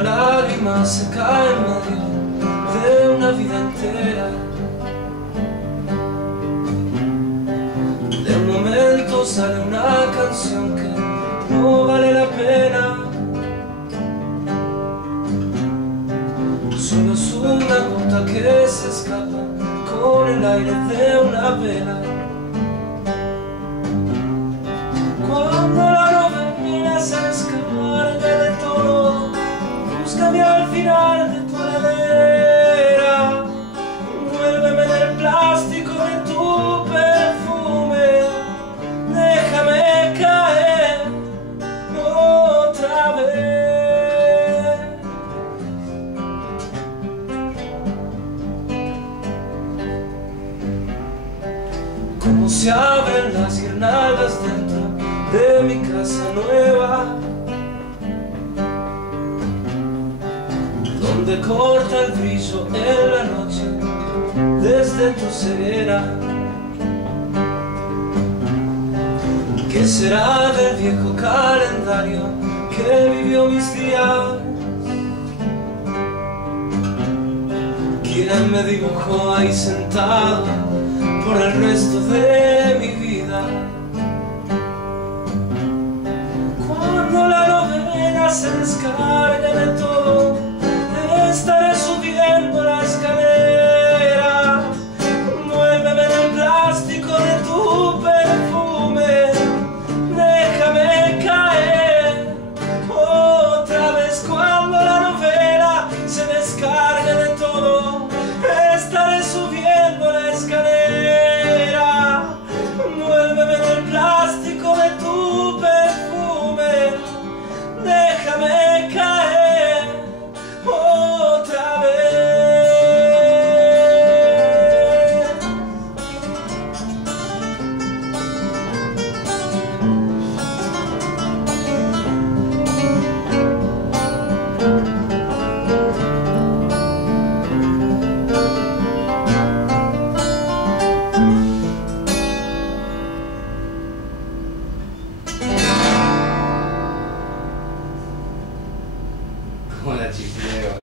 una lágrima se cae en medio de una vida entera. De un momento sale una canción que no vale la pena. Solo es una gota que se escapa con el aire de una vela. Cuando la novela se descargue de todo, búscame al final de tu heladera. Envuélveme del plástico de tu perfume, déjame caer otra vez. Como se abren las guirnaldas dentro de mi casa nueva, donde corta el brillo en la noche desde tu ceguera. ¿Qué será del viejo calendario que vivió mis días? ¿Quién me dibujó ahí sentado por el resto de mi vida? Cuando la novela se descargue de todo, estaré subiendo la escalera. Envuélveme en el plástico de tu perfume, déjame caer otra vez. Cuando la novela se descargue de todo, estaré subiendo la escalera. Envuélveme en el plástico de tu perfume, déjame caer otra vez. Hola, chifleo.